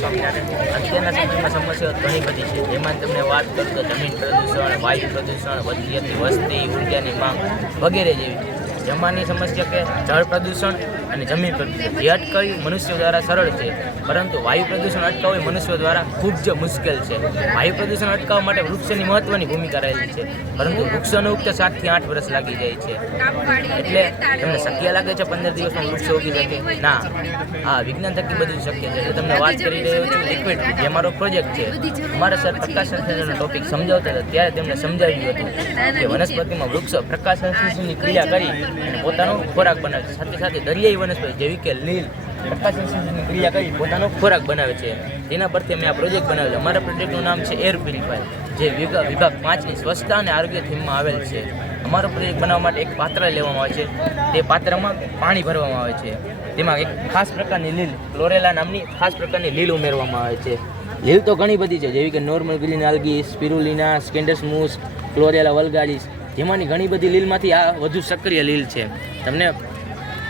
સ્વામિનારાયણ. અત્યારના સમયમાં સમસ્યાઓ ઘણી બધી છે, જેમાં તમને વાત કરું તો જમીન પ્રદૂષણ, વાયુ પ્રદૂષણ, વધતી જતી વસ્તી, ઉર્જાની માંગ વગેરે જેવી. જેમાંની સમસ્યા કે જળ પ્રદૂષણ અને જમીન પ્રદૂષણ જે અટકાવવી મનુષ્યો દ્વારા સરળ છે, પરંતુ વાયુ પ્રદૂષણ અટકાવવી મનુષ્યો દ્વારા ખૂબ જ મુશ્કેલ છે. વાયુ પ્રદૂષણ અટકાવવા માટે વૃક્ષોની મહત્ત્વની ભૂમિકા રહેલી છે, પરંતુ વૃક્ષોનું ઉગતા 7 થી 8 વર્ષ લાગી જાય છે. એટલે તમને શક્ય લાગે છે 15 દિવસમાં વૃક્ષો ઉગી શકે? ના, હા, વિજ્ઞાન થકી બધું શક્ય છે. એટલે તમને વાત કરી રહ્યો છું લિક્વિડ, જે અમારો પ્રોજેક્ટ છે. અમારા સર પ્રકાશ સંશ્લેષણનો ટોપિક સમજાવતા હતા, ત્યારે તેમને સમજાવ્યું હતું કે વનસ્પતિમાં વૃક્ષો પ્રકાશ સંશ્લેષણની ક્રિયા કરી અને પોતાનો ખોરાક બનાવે છે. સાથે સાથે દરિયાઈ વનસ્પતિ જેવી કે લીલ પ્રકાશ સંશ્લેષણની ક્રિયા કરી પોતાનો ખોરાક બનાવે છે. તેના પરથી અમે આ પ્રોજેક્ટ બનાવેલો છે. અમારા પ્રોજેક્ટનું નામ છે એર પ્યુરિફાયર, જે વિભાગ 5ની સ્વચ્છતા અને આરોગ્ય થીમમાં આવેલ છે. અમારો પ્રોજેક્ટ બનાવવા માટે એક પાત્ર લેવામાં આવે છે. તે પાત્રમાં પાણી ભરવામાં આવે છે. તેમાં એક ખાસ પ્રકારની લીલ, ક્લોરેલા નામની ખાસ પ્રકારની લીલ ઉમેરવામાં આવે છે. લીલ તો ઘણી બધી છે, જેવી કે નોર્મલ ગ્રીન આલ્ગી, સ્પિરુલિના, સ્કેન્ડસ મૂસ, ક્લોરેલા વલ્ગારિસ. જેમાંની ઘણી બધી લીલમાંથી આ વધુ સક્રિય લીલ છે. તમને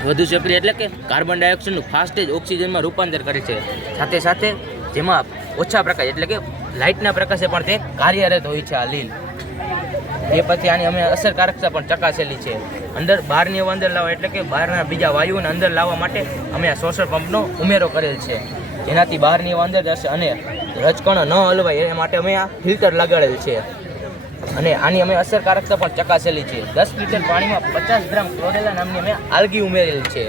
વધુ સક્રિય એટલે કે કાર્બન ડાયોક્સાઇડનું ફાસ્ટેજ ઓક્સિજનમાં રૂપાંતર કરે છે. સાથે સાથે જેમાં ઓછા પ્રકાશ એટલે કે લાઇટના પ્રકાશે પણ તે કાર્યરત હોય છે આ લીલ. એ પછી આની અમે અસરકારકતા પણ ચકાસેલી છે. બહારની હવા અંદર લાવવા એટલે કે બહારના બીજા વાયુઓને અંદર લાવવા માટે અમે આ શોષણ પંપનો ઉમેરો કરેલ છે, જેનાથી બહારની હવા અંદર જશે અને રજકણો ન હલવાય એ માટે અમે આ ફિલ્ટર લગાડેલ છે. અને આની અમે અસરકારકતા પણ ચકાસેલી છે. 10 લીટર પાણીમાં 50 ગ્રામ ક્લોરેલા નામની અમે આલ્ગી ઉમેરેલ છે.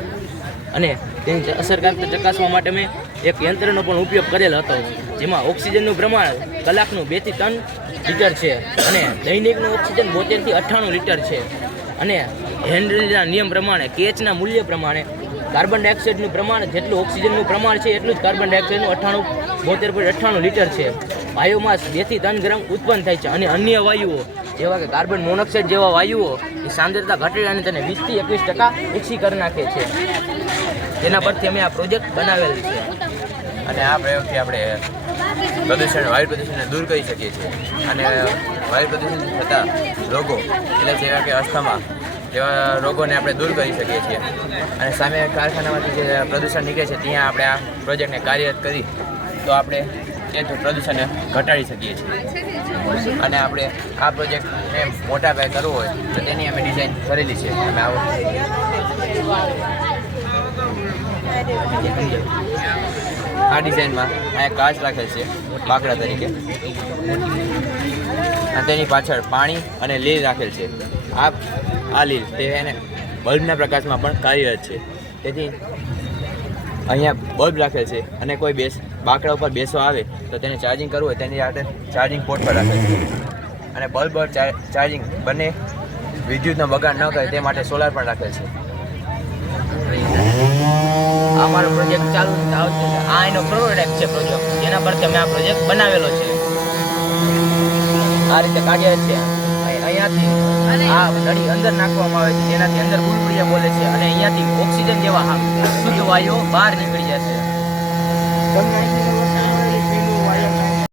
અને તેની અસરકારકતા ચકાસવા માટે મેં એક યંત્રનો પણ ઉપયોગ કરેલ હતો, જેમાં ઓક્સિજનનું પ્રમાણ કલાકનું 2 થી 3 લીટર છે અને દૈનિકનું ઓક્સિજન 72 થી 98 લીટર છે. અને હેનરીના નિયમ પ્રમાણે કેચના મૂલ્ય પ્રમાણે કાર્બન ડાયોક્સાઇડનું પ્રમાણ જેટલું ઓક્સિજનનું પ્રમાણ છે એટલું જ કાર્બન ડાયોક્સાઇડનું 72.98 લીટર છે. બાયોમાસ 2 થી 3 ગ્રામ ઉત્પન્ન થાય છે. અને અન્ય વાયુઓ જેવા કે કાર્બન મોનોક્સાઇડ જેવા વાયુઓ એ સાંદ્રતા ઘટાડી અને તેને 20 થી 21% ઓછી કરી નાખે છે. તેના પરથી અમે આ પ્રોજેક્ટ બનાવેલ છે. અને આ પ્રયોગથી આપણે વાયુ પ્રદૂષણને દૂર કરી શકીએ છીએ. અને વાયુ પ્રદૂષણ થતા રોગો એટલે જેવા કે અસ્થમા જેવા રોગોને આપણે દૂર કરી શકીએ છીએ. અને સામે કારખાનામાંથી જે પ્રદૂષણ નીકળે છે ત્યાં આપણે આ પ્રોજેક્ટને કાર્યરત કરી તો આપણે તે પ્રદૂષણને ઘટાડી શકીએ છીએ. અને આપણે આ પ્રોજેક્ટને મોટા પાયે કરવો હોય તો તેની અમે ડિઝાઇન કરેલી છે. અમે આવો આ ડિઝાઇનમાં અહીંયા કાચ રાખેલ છે બાકડા તરીકે, અને તેની પાછળ પાણી અને લીલ રાખેલ છે. આ લીલ તે એને બલ્બના પ્રકાશમાં પણ કાર્યરત છે. તેથી અહીંયા બલ્બ રાખેલ છે અને કોઈ બાકડા ઉપર બેસવા આવે તો તેને ચાર્જિંગ કરવું હોય તેની સાથે ચાર્જિંગ પોર્ટ પર રાખેલ છે. અને બલ્બ ચાર્જિંગ બંને વિદ્યુતનો બગાડ ન કરે તે માટે સોલાર પણ રાખેલ છે. અમારો પ્રોજેક્ટ ચાલુ આવશે. આ એનો પ્રોટોટાઇપ છે પ્રોજેક્ટ, જેના પરથી અમે આ પ્રોજેક્ટ બનાવેલો છે. આ રીતે કાર્યરત છે. અહીંયાથી આ નળી અંદર નાખવામાં આવે છે, જેનાથી અંદર બુલબુલિયા બોલે છે અને અહીંયાથી ઓક્સિજન જેવા શુદ્ધ વાયુઓ બહાર નીકળી જશે.